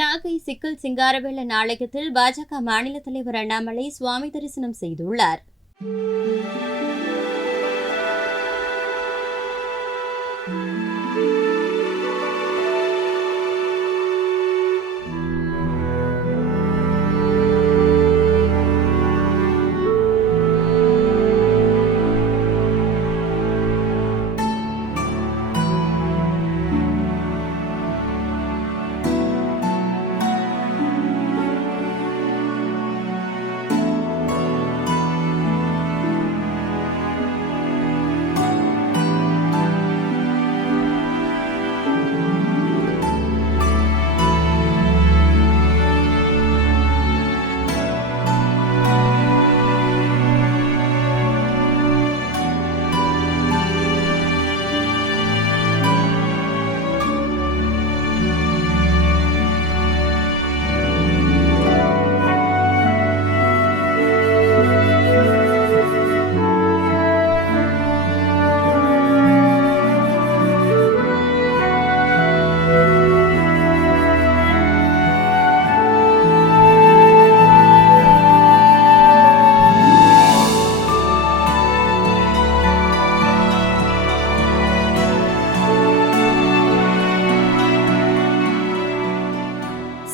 நாகை சிக்கல் சிங்காரவேல நாளையத்தில் பாஜக மாநில தலைவர் அண்ணாமலை சுவாமி தரிசனம் செய்துள்ளார்.